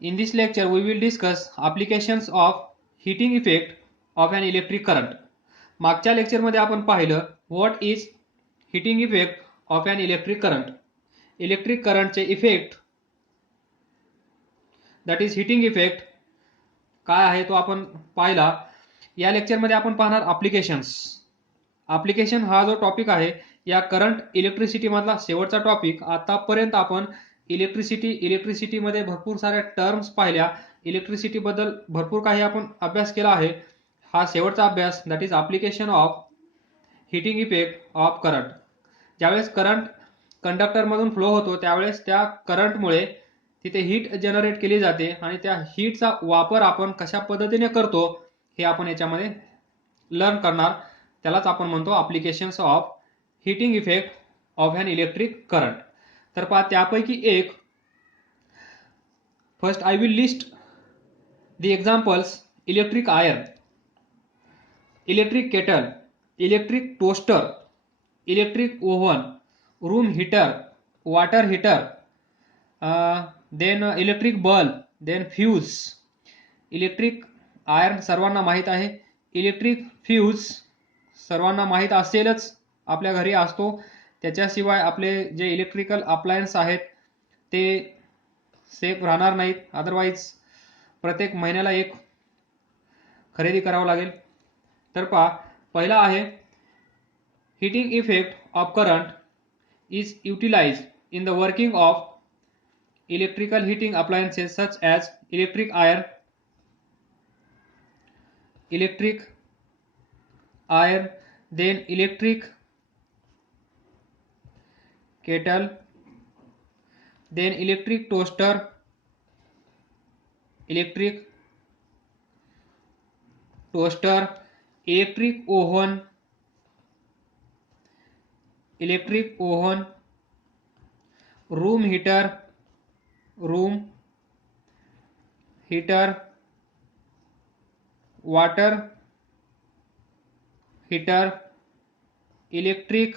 In this lecture, we will discuss applications of heating effect of an electric current. मागच्या लेक्चरमध्ये आपण पाहिलं what is heating effect of an electric current. Electric करंटचे effect that is heating effect काय आहे तो आपण पाहिला. या लेक्चरमध्ये आपण पाहणार ॲप्लिकेशन्स. ॲप्लिकेशन हा जो टॉपिक आहे या करंट इलेक्ट्रिसिटी मधला शेवटचा टॉपिक. आतापर्यंत आपण इलेक्ट्रिसिटीमध्ये भरपूर साऱ्या टर्म्स पाहिल्या, इलेक्ट्रिसिटी बद्दल भरपूर काही आपण अभ्यास केला आहे. हा शेवटचा अभ्यास that is application of heating effect of current. ज्यावेळेस करंट कंडक्टरमधून फ्लो होतो त्यावेळेस त्या करंटमुळे तिथे हीट जनरेट केली जाते आणि त्या हीटचा वापर आपण कशा पद्धतीने करतो हे आपण याच्यामध्ये लर्न करणार. त्यालाच आपण म्हणतो applications of heating effect of an electric current. तर पहा त्यापैकी एक first I will list the examples. Electric iron, electric kettle, electric toaster, electric oven, room heater, water heater, then electric bulb, then fuse. Electric iron सर्वांना माहीत आहे. Electric fuse सर्वांना माहीत असेलच, आपल्या घरी असतो. त्याच्याशिवाय आपले जे इलेक्ट्रिकल अप्लायन्स आहेत ते सेफ राहणार नाहीत. अदरवाईज प्रत्येक महिन्याला एक खरेदी करावं लागेल. तर पहा पहिला आहे heating effect of current is utilized in the working of electrical heating appliances such as electric iron, then electric kettle, then electric toaster, electric oven, room heater, water heater, electric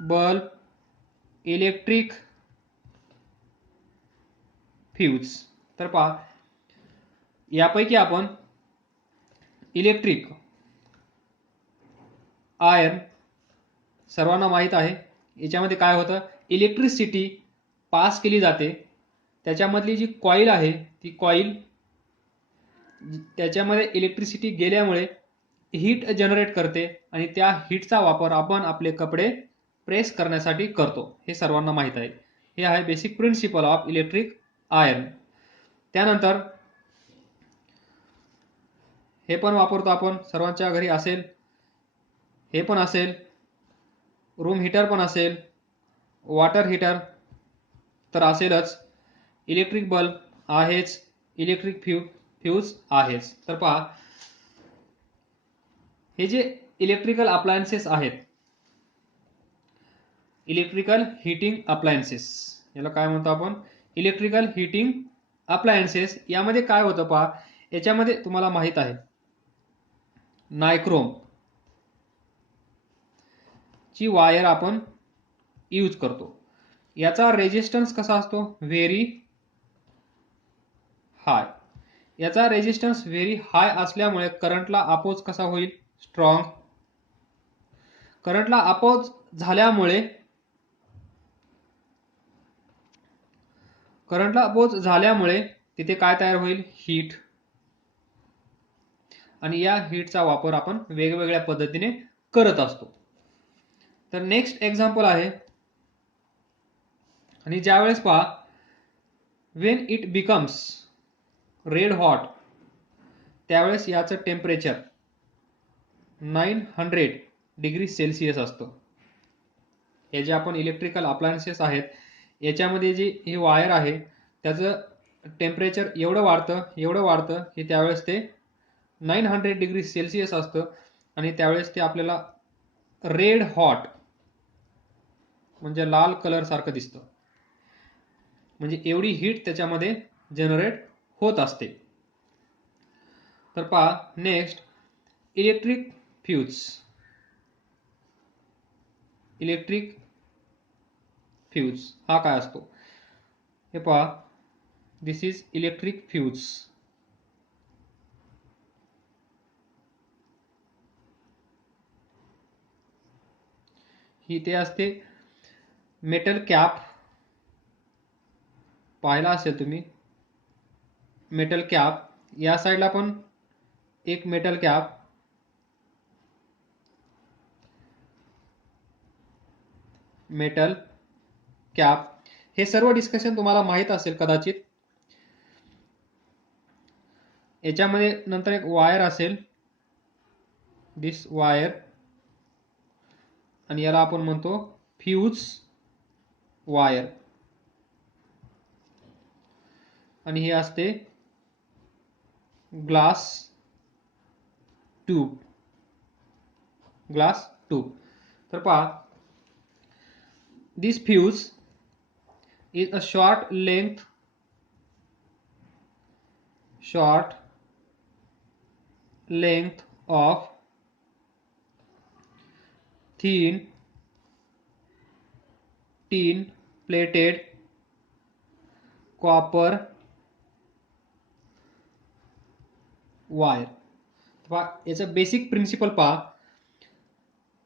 bulb, electric fuse. तर पहा यापैकी आपण electric iron सर्वांना माहीत आहे. याच्यामध्ये काय होतं, इलेक्ट्रिसिटी पास केली जाते. त्याच्यामधली जी कॉईल आहे ती कॉईल त्याच्यामध्ये इलेक्ट्रिसिटी गेल्यामुळे हीट जनरेट करते आणि त्या हीटचा वापर आपण आपले कपडे प्रेस करण्यासाठी करतो. हे सर्वांना माहीत आहे. हे आहे basic principle of electric iron. त्यानंतर हे पण वापरतो आपण, सर्वांच्या घरी असेल, हे पण असेल, रूम हीटर पण असेल, वॉटर हीटर तर असेलच, इलेक्ट्रिक बल्ब आहेच, इलेक्ट्रिक फ्यूज आहेच. तर पहा हे जे इलेक्ट्रिकल अप्लायन्सेस आहेत, इलेक्ट्रिकल हीटिंग अप्लायन्सेस, याला काय म्हणतो आपण, इलेक्ट्रिकल हीटिंग अप्लायन्सेस. यामध्ये काय होतं पहा, याच्यामध्ये तुम्हाला माहित आहे नायक्रोम ची वायर आपण यूज करतो. याचा रेजिस्टन्स कसा असतो, व्हेरी हाय. याचा रेजिस्टन्स व्हेरी हाय असल्यामुळे करंटला अपोज कसा होईल, स्ट्रॉंग. करंटला अपोज झाल्यामुळे तिथे काय तयार होईल, हीट. आणि या हीटचा वापर आपण वेगवेगळ्या पद्धतीने करत असतो. तर नेक्स्ट एक्झाम्पल आहे, आणि ज्यावेळेस पहा Wien it becomes red hot त्यावेळेस याचं टेम्परेचर 900 डिग्री सेल्सिअस असतं. हे जे आपण इलेक्ट्रिकल अप्लायन्सेस आहेत याच्यामध्ये जी ही वायर आहे त्याचं टेम्परेचर एवढं वाढतं की त्यावेळेस ते 900 डिग्री सेल्सिअस असतं. आणि त्यावेळेस ते आपल्याला रेड हॉट म्हणजे लाल कलर सारखं दिसतं. म्हणजे एवढी हीट त्याच्यामध्ये जनरेट होत असते. तर पहा नेक्स्ट इलेक्ट्रिक फ्यूज हा काय असतो, हे पहा, दिस इज इलेक्ट्रिक फ्यूज. ही ते असते मेटल कॅप, पाहिला असेल तुम्ही मेटल कॅप. या साईडला पण एक मेटल कॅप, मेटल कॅप. हे सर्व डिस्कशन तुम्हाला माहित असेल कदाचित. याच्यामध्ये नंतर एक वायर असेल, दिस वायर, आणि याला आपण म्हणतो फ्यूज वायर. आणि हे असते ग्लास ट्यूब, ग्लास ट्यूब. तर पहा, दिस fuse is a short length of thin tin plated copper wire. याचं बेसिक प्रिन्सिपल पहा.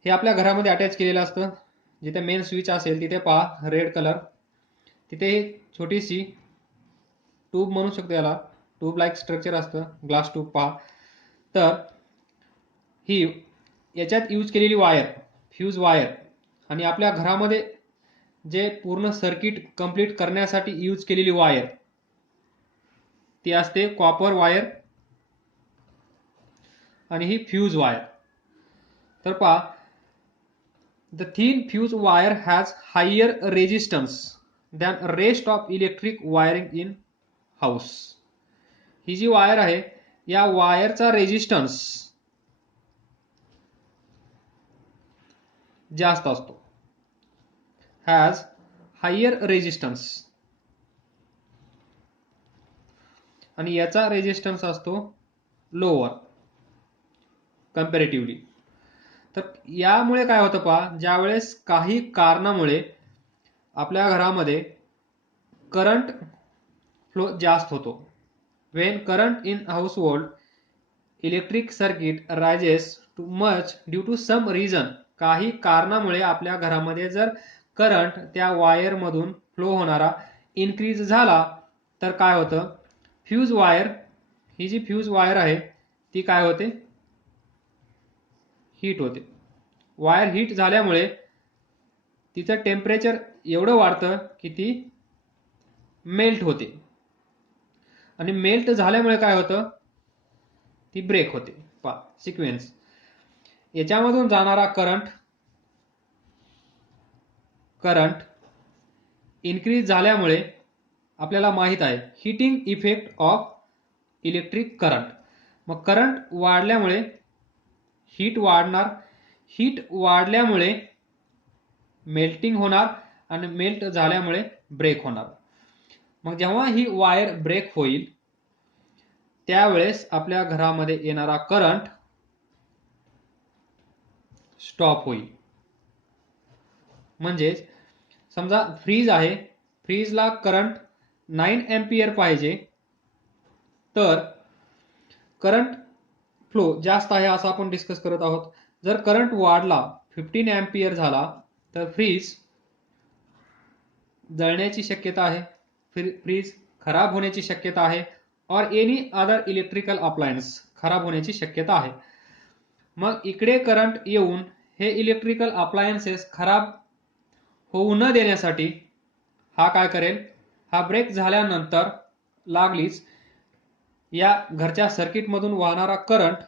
हे आपल्या घरामध्ये अटॅच केलेलं असतं. जिथे मेन स्विच असेल तिथे पहा रेड कलर, तिथे छोटीशी ट्यूब म्हणू शकतो याला, ट्यूब लाईक स्ट्रक्चर असतं, ग्लास ट्यूब पहा. तर ही याच्यात यूज केलेली वायर फ्यूज वायर, आणि आपल्या घरामध्ये जे पूर्ण सर्किट कंप्लीट करण्यासाठी यूज केलेली वायर ती असते कॉपर वायर, आणि ही फ्यूज वायर. तर पहा, the thin fuse wire has higher resistance than rest of electric wiring in house. ही जी वायर आहे या वायरचा रेजिस्टन्स जास्त असतो, हॅज हायर रेजिस्टन्स, आणि याचा रेजिस्टन्स असतो लोअर कंपॅरेटिव्हली. तर यामुळे काय होतं पहा, ज्यावेळेस काही कारणामुळे आपल्या घरामध्ये करंट फ्लो जास्त होतो, when current in household electric circuit rises too much due to some reason, काही कारणामुळे आपल्या घरामध्ये जर करंट त्या वायर मधून फ्लो होणारा इन्क्रीज झाला तर काय होतं, फ्यूज वायर, ही जी फ्यूज वायर आहे ती काय होते, हीट होते. वायर हीट झाल्यामुळे तिचं टेम्परेचर एवढं वाढतं की ती मेल्ट होते, आणि मेल्ट झाल्यामुळे काय होतं, ती ब्रेक होते. पहा सिक्वेन्स, याच्यामधून जाणारा करंट इन्क्रीज झाल्यामुळे आपल्याला माहित आहे heating effect of electric current. मग करंट वाढल्यामुळे हीट वाढणार, हीट वाढल्यामुळे मेल्टिंग होणार, आणि मेल्ट झाल्यामुळे ब्रेक होणार. मग जेव्हा ही वायर ब्रेक होईल त्यावेळेस आपल्या घरामध्ये येणारा करंट स्टॉप होईल. म्हणजे समजा फ्रीज आहे, फ्रीजला करंट 9 एम्पियर पाहिजे, तर करंट फ्लो जास्त आहे असं आपण डिस्कस करत आहोत. जर करंट वाढला 15 एम्पियर झाला तर फ्रीज जळण्याची शक्यता आहे, फ्रीज खराब होण्याची शक्यता आहे, और एनी अदर इलेक्ट्रिकल अप्लायन्स खराब होण्याची शक्यता आहे. मग इकडे करंट येऊन हे इलेक्ट्रिकल अप्लायन्सेस खराब होऊ न देण्यासाठी हा काय करेल, हा ब्रेक झाल्यानंतर लागलीच या घरच्या सर्किट मधून वाहणारा करंट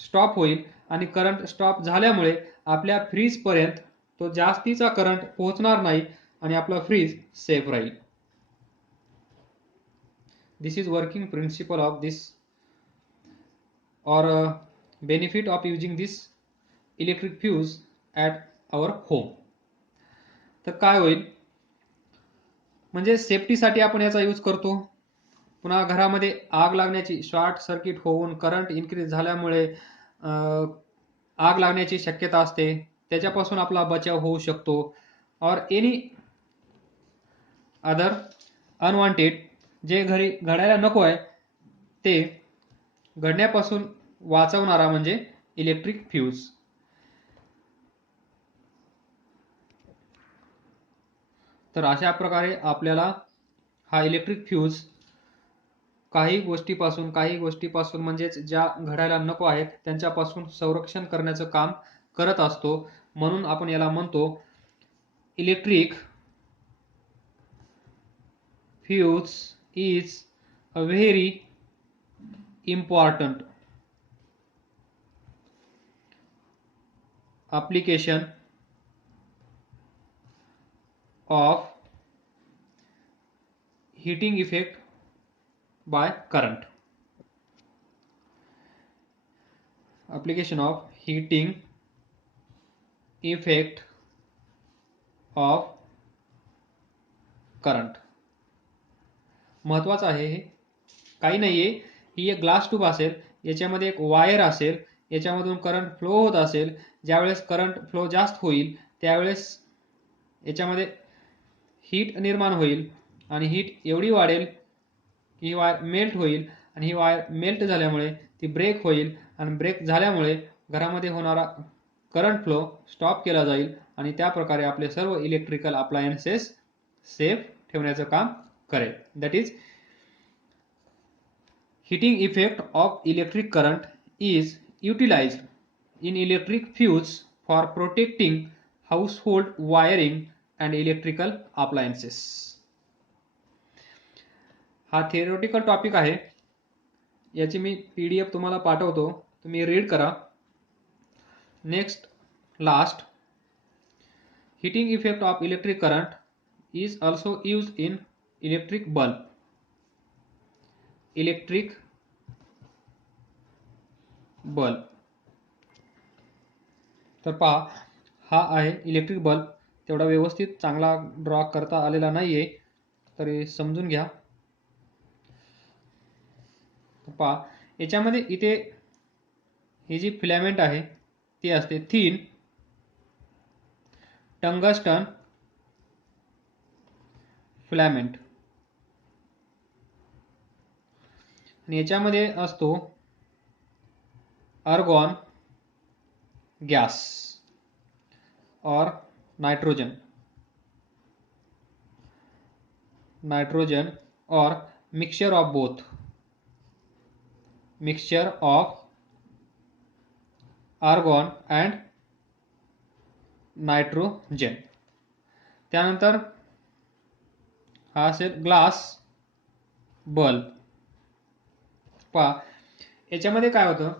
स्टॉप होईल, आणि करंट स्टॉप झाल्यामुळे आपल्या फ्रीज पर्यंत तो जास्तीचा करंट पोहोचणार नाही, आणि आपला फ्रीज सेफ राहील. This is working principle of this और benefit of using this electric fuse at our home. तर काय होईल, म्हणजे सेफ्टीसाठी आपण याचा यूज करतो. पुन्हा घरामध्ये आग लागण्याची, शॉर्ट सर्किट होऊन करंट इन्क्रीज झाल्यामुळे आग लागण्याची शक्यता असते, त्याच्यापासून आपला बचाव होऊ शकतो. और एनी अदर अनवॉन्टेड जे घडायला नको आहे ते घडण्यापासून वाचवणारा म्हणजे इलेक्ट्रिक फ्यूज. तर अशा प्रकारे आपल्याला हा इलेक्ट्रिक फ्यूज काही गोष्टीपासून म्हणजेच ज्या घडायला नको आहेत त्यांच्यापासून संरक्षण करण्याचं काम करत असतो. म्हणून आपण याला म्हणतो electric fuse is a very important application of heating effect by current. Application of heating effect of current. महत्वाचं आहे हे. काही नाहीये, ही एक ग्लास ट्यूब असेल, याच्यामध्ये एक वायर असेल, याच्यामधून करंट फ्लो होत असेल. ज्यावेळेस करंट फ्लो जास्त होईल त्यावेळेस याच्यामध्ये हीट निर्माण होईल आणि हीट एवढी वाढेल की ही वायर मेल्ट होईल आणि ही वायर मेल्ट झाल्यामुळे ती ब्रेक होईल आणि ब्रेक झाल्यामुळे घरामध्ये होणारा करंट फ्लो स्टॉप केला जाईल आणि त्या प्रकारे आपले सर्व इलेक्ट्रिकल अप्लायन्सेस सेफ ठेवण्याचं काम करेल. That is heating effect of electric current is utilized in electric fuse for protecting household wiring and electrical appliances. हा थिअरॉटिकल टॉपिक आहे, याची मी PDF तुम्हाला पाठवतो, तुम्ही रीड करा. Next last, heating effect of electric current is also used in electric bulb. Electric bulb. तर पहा, हा आहे इलेक्ट्रिक बल्ब. तेवढा व्यवस्थित चांगला ड्रॉ करता आलेला नाहीये, तरी समजून घ्या. पहा, याच्यामध्ये इथे ही जी फिलामेंट आहे ती असते थिन टंगस्टन फिलामेंट आणि याच्यामध्ये असतो आर्गॉन गॅस और नाइट्रोजन और mixture of both, mixture of argon and nitrogen. त्यानंतर हा असेल ग्लास बल्ब. पहा, याच्यामध्ये काय होतं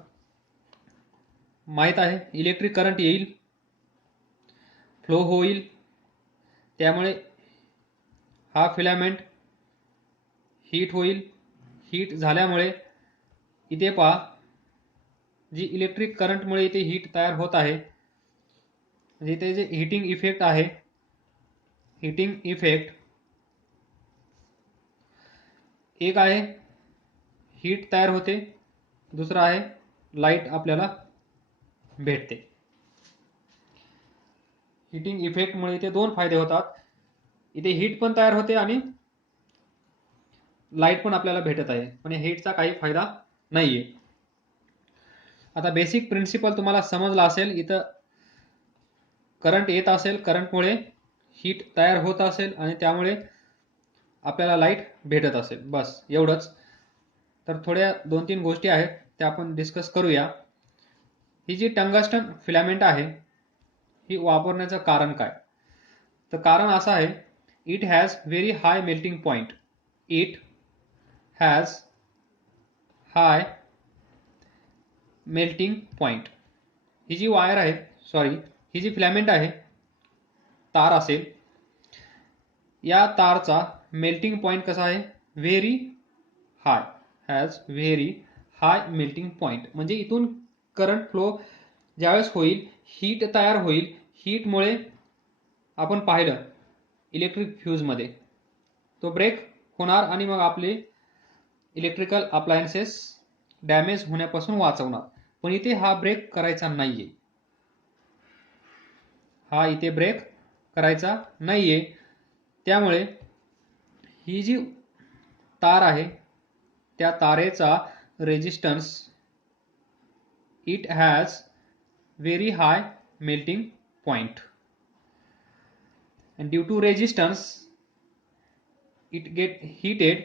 माहित आहे, इलेक्ट्रिक करंट येईल, फ्लो होईल, त्यामुळे हा फिलामेंट हीट होईल. हीट झाल्यामुळे इथे पहा, जी इलेक्ट्रिक करंटमुळे इथे हीट तयार होत आहे, म्हणजे इथे जे हीटिंग इफेक्ट आहे, हीटिंग इफेक्ट एक आहे हीट तयार होते, दुसरा आहे लाईट आपल्याला भेटते. हीटिंग इफेक्ट मुळे इथे दोन फायदे होतात, इथे हीट पण तयार होते आणि लाईट पण आपल्याला भेटत आहे, पण हीटचा काही फायदा नाहीये. आता बेसिक प्रिन्सिपल तुम्हाला समजला असेल. इथं करंट येत असेल, करंटमुळे हीट तयार होत असेल आणि त्यामुळे आपल्याला लाईट भेटत असेल, बस एवढंच. तर थोड्या 2-3 गोष्टी आहेत त्या आपण डिस्कस करूया. ही जी टंगस्टन फिलामेंट आहे ही वापरण्याचं कारण काय? तर कारण असं आहे, it has very high melting point. It has high melting point. ही जी वायर आहे, सॉरी, ही जी फिलामेंट आहे, तार असेल, या तारचा मेल्टिंग पॉइंट कसा आहे? Very high, has very high melting point. म्हणजे इथून करंट फ्लो ज्यावेळेस होईल, हीट तयार होईल, हीटमुळे आपण पाहिलं इलेक्ट्रिक फ्यूजमध्ये तो ब्रेक होणार आणि मग आपले इलेक्ट्रिकल अप्लायन्सेस डॅमेज होण्यापासून वाचवणार. पण इथे हा ब्रेक करायचा नाहीये, हा इथे ब्रेक करायचा नाहीये. त्यामुळे ही जी तार आहे त्या तारेचा resistance it has very high melting point and due to resistance it get heated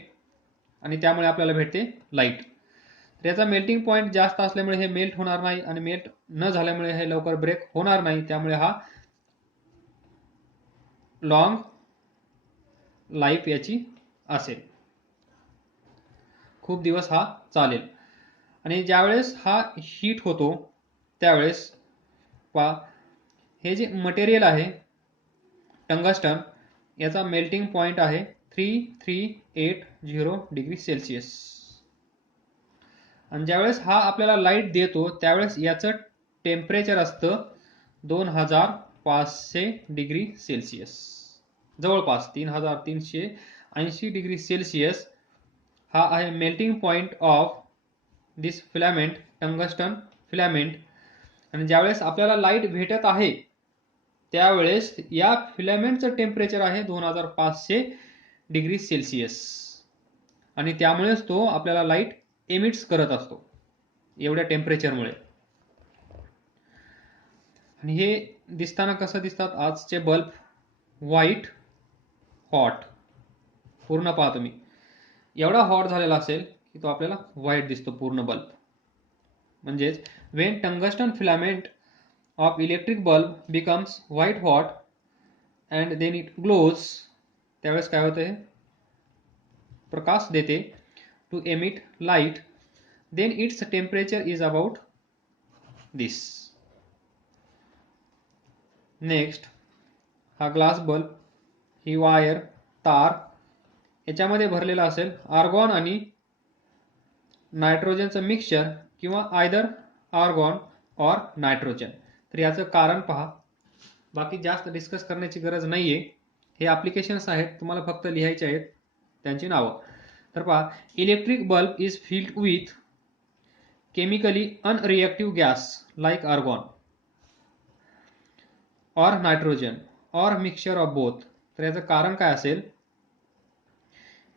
आणि त्यामुळे आपल्याला भेटते लाईट. तर याचा मेल्टिंग पॉइंट जास्त असल्यामुळे हे मेल्ट होणार नाही आणि मेल्ट न झाल्यामुळे हे लवकर ब्रेक होणार नाही, त्यामुळे हा लॉंग लाईफ याची असेल, खूप दिवस हा चालेल. आणि ज्यावेळेस हा हीट होतो त्यावेळेस पहा हे जे मटेरियल आहे टंगस्टन याचा मेल्टिंग पॉइंट आहे 3380 डिग्री सेल्सिअस. आणि ज्यावेळेस हा आपल्याला लाईट देतो त्यावेळेस याचं टेम्परेचर असतं 2500 डिग्री सेल्सिअस, जवळपास 3380 डिग्री सेल्सिअस हा आहे melting point of this filament, tungsten filament. आणि ज्यावेळेस आपल्याला लाईट भेटत आहे त्यावेळेस या फिलामेंटचं टेम्परेचर आहे 2500 डिग्री सेल्सिअस आणि त्यामुळेच तो आपल्याला लाईट एमिट्स करत असतो एवढ्या टेम्परेचरमुळे. आणि हे दिसताना कसं दिसतात आजचे बल्ब, व्हाईट हॉट, पूर्ण पहा तुम्ही एवढा हॉट झालेला असेल की तो आपल्याला व्हाईट दिसतो पूर्ण बल्ब. म्हणजेच Wien tungsten filament of electric bulb becomes white hot and then it glows, त्यावेळेस काय होते प्रकाश देते to emit light, then its temperature is about this. next हा ग्लास बल्ब, ही वायर तार याच्यामध्ये भरलेला असेल आर्गॉन आणि नायट्रोजनचं मिक्सचर किंवा आयदर आर्गॉन और नायट्रोजन. तर याचं कारण पहा, बाकी जास्त डिस्कस करण्याची गरज नाहीये. हे ॲप्लिकेशन्स आहेत, तुम्हाला फक्त लिहायचे आहेत त्यांची नावं. तर पहा electric bulb is filled with chemically unreactive gas like argon और नायट्रोजन और मिक्सचर ऑफ बोथ. तर याचं कारण काय असेल,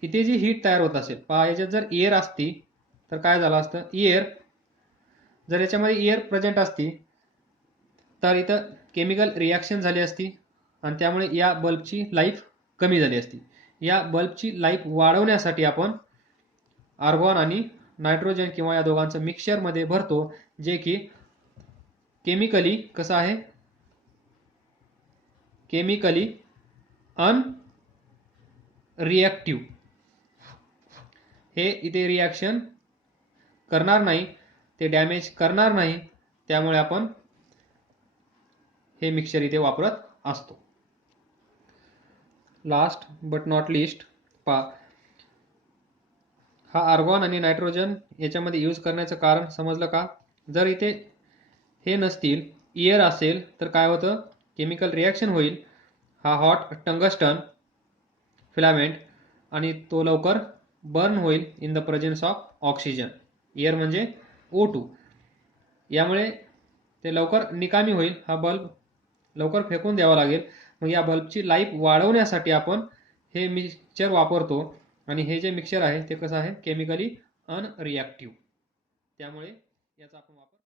इथे जी हीट तयार होत असेल पहा याच्यात जर एअर असती तर काय झालं असतं, एअर जर याच्यामध्ये एअर प्रेझेंट असती तर इथं केमिकल रिॲक्शन झाली असती आणि त्यामुळे या बल्बची लाईफ कमी झाली असती. या बल्बची लाईफ वाढवण्यासाठी आपण आर्गॉन आणि नायट्रोजन किंवा या दोघांचं मिक्सचरमध्ये भरतो, जे की केमिकली कसं आहे, केमिकली अनरिएक्टिव्ह, हे इथे रिॲक्शन करणार नाही, ते डॅमेज करणार नाही, त्यामुळे आपण हे मिक्सचर इथे वापरत असतो. लास्ट बट नॉट लिस्ट पहा हा आर्गॉन आणि नायट्रोजन याच्यामध्ये यूज करण्याचं कारण समजलं का. जर इथे हे नसतील, एअर असेल तर काय होतं, केमिकल रिॲक्शन होईल, हा हॉट टंगस्टन फिलामेंट आणि तो लवकर बर्न होईल in the presence of oxygen. Air म्हणजे O2, यामुळे ते लवकर निकामी होईल, हा बल्ब लवकर फेकून द्यावा लागेल. मग या बल्बची लाईफ वाढवण्यासाठी आपण हे मिक्सचर वापरतो आणि हे जे मिक्सचर आहे ते कसं आहे केमिकली अनरिएक्टिव्ह, त्यामुळे याचा आपण वापर